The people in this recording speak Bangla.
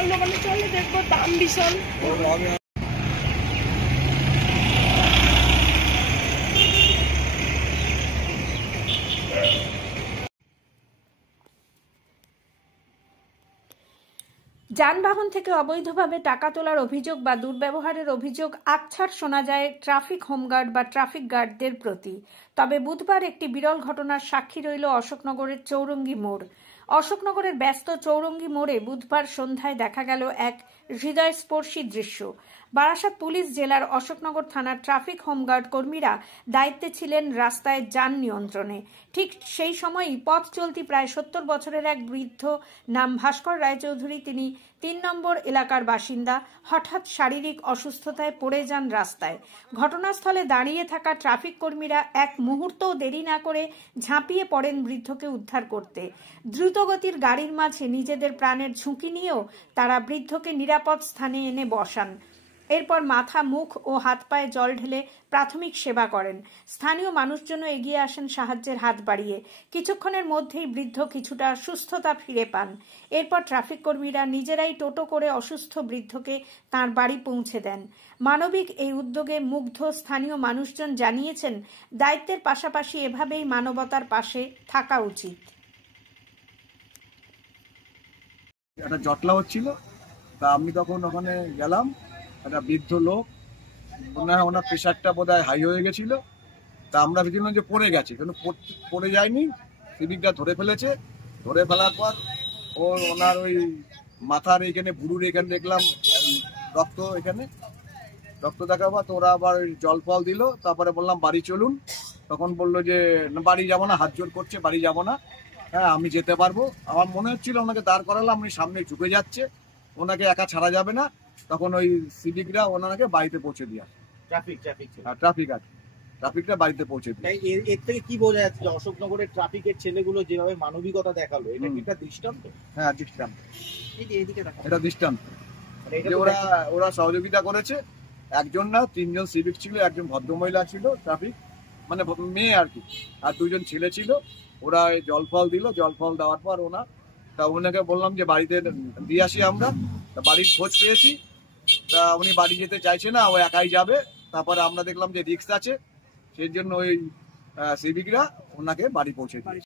মাল দোকানে চলে দেখবো, দাম ভীষণ। যানবাহন থেকে অবৈধভাবে টাকা তোলার অভিযোগ বা দুর্ব্যবহারের অভিযোগ আকছাড় শোনা যায় ট্রাফিক হোমগার্ড বা ট্রাফিক গার্ডদের প্রতি। তবে বুধবার একটি বিরল ঘটনার সাক্ষী রইল অশোকনগরের চৌরঙ্গি মোড়। অশোকনগরের ব্যস্ত চৌরঙ্গি মোড়ে বুধবার সন্ধ্যায় দেখা গেল এক হৃদয়স্পর্শী দৃশ্য। বারাসাত পুলিশ জেলার অশোকনগর থানার ট্রাফিক হোমগার্ড কর্মীরা দায়িত্বে ছিলেন রাস্তায় যান নিয়ন্ত্রণে। ঠিক সেই সময়ই পথ চলতি প্রায় 70 বছরের এক বৃদ্ধ, নাম ভাস্কর রায়চৌধুরী, তিনি 3 নম্বর এলাকার বাসিন্দা, হঠাৎ শারীরিক অসুস্থতায় পড়ে যান রাস্তায়। ঘটনাস্থলে দাঁড়িয়ে থাকা ট্রাফিক কর্মীরা এক মুহূর্তও দেরি না করে ঝাঁপিয়ে পড়েন বৃদ্ধকে উদ্ধার করতে। দ্রুতগতির গাড়ির মাঝে নিজেদের প্রাণের ঝুঁকি নিয়েও তারা বৃদ্ধকে নিরাপদ স্থানে এনে বসান। এরপর মাথা, মুখ ও হাত পায়ে জল ঢেলে প্রাথমিক সেবা করেন। স্থানীয় মানুষজন এগিয়ে আসেন সাহায্যের হাত বাড়িয়ে। কিছুক্ষণের মধ্যেই বৃদ্ধ কিছুটা সুস্থতা ফিরে পান। এরপর ট্রাফিক কর্মীরা নিজেরাই টোটো করে অসুস্থ বৃদ্ধকে তাঁর বাড়ি পৌঁছে দেন। মানবিক এই উদ্যোগে মুগ্ধ স্থানীয় মানুষজন জানিয়েছেন, দায়িত্বের পাশাপাশি এভাবেই মানবতার পাশে থাকা উচিত। একটা জটলা হচ্ছিল, তা আমি তখন ওখানে গেলাম। একটা বৃদ্ধ লোক, মনে হয় ওনার প্রেশারটা বোধহয় হাই হয়ে গেছিল। তা আমরা ভেবেছিলাম যে পড়ে গেছে, কিন্তু পড়ে যায়নি। সিভিকটা ধরে ফেলেছে। ধরে ফেলার পর ওনার ওই মাথার এখানে, ভুরুর এখানে দেখলাম রক্ত, এখানে রক্ত দেখাবো। তো ওরা আবার ওই জল ফল দিল। তারপরে বললাম বাড়ি চলুন। তখন বললো যে বাড়ি যাবো না, হাত জোর করছে, বাড়ি যাবো না। হ্যাঁ, আমি যেতে পারবো। আমার মনে হচ্ছিল ওনাকে দাঁড় করালাম, উনি সামনে ঝুঁকে যাচ্ছে, ওনাকে একা ছাড়া যাবে না। তখন ওই সিভিকরা ওনাকে বাড়িতে পৌঁছে দিয়ে আসে। ট্রাফিকটা বাড়িতে পৌঁছে দিয়ে। এর থেকে কি বোঝা যাচ্ছে যে অশোকনগরের ট্রাফিকের ছেলেগুলো যেভাবে মানবিকতা দেখালো, এটা কি একটা দৃষ্টান্ত? হ্যাঁ, দৃষ্টান্ত। এটা দৃষ্টান্ত। ওরা সহযোগিতা করেছে। একজন না, 3 জন সিভিক ছিল, একজন ভদ্রমহিলা ছিল, ট্রাফিক মানে মেয়ে আর কি, আর 2 জন ছেলে ছিল। ওরা জল ফল দিল। জল ফল দেওয়ার পর ওনাকে বললাম যে বাড়িতে দিয়ে আসি আমরা। তা বাড়ির খোঁজ পেয়েছি। তা উনি বাড়ি যেতে চাইছে না, ও একাই যাবে। তারপরে আমরা দেখলাম যে রিস্ক আছে, সেই জন্য ওই সিভিকরা ওনাকে বাড়ি পৌঁছে দিয়েছে।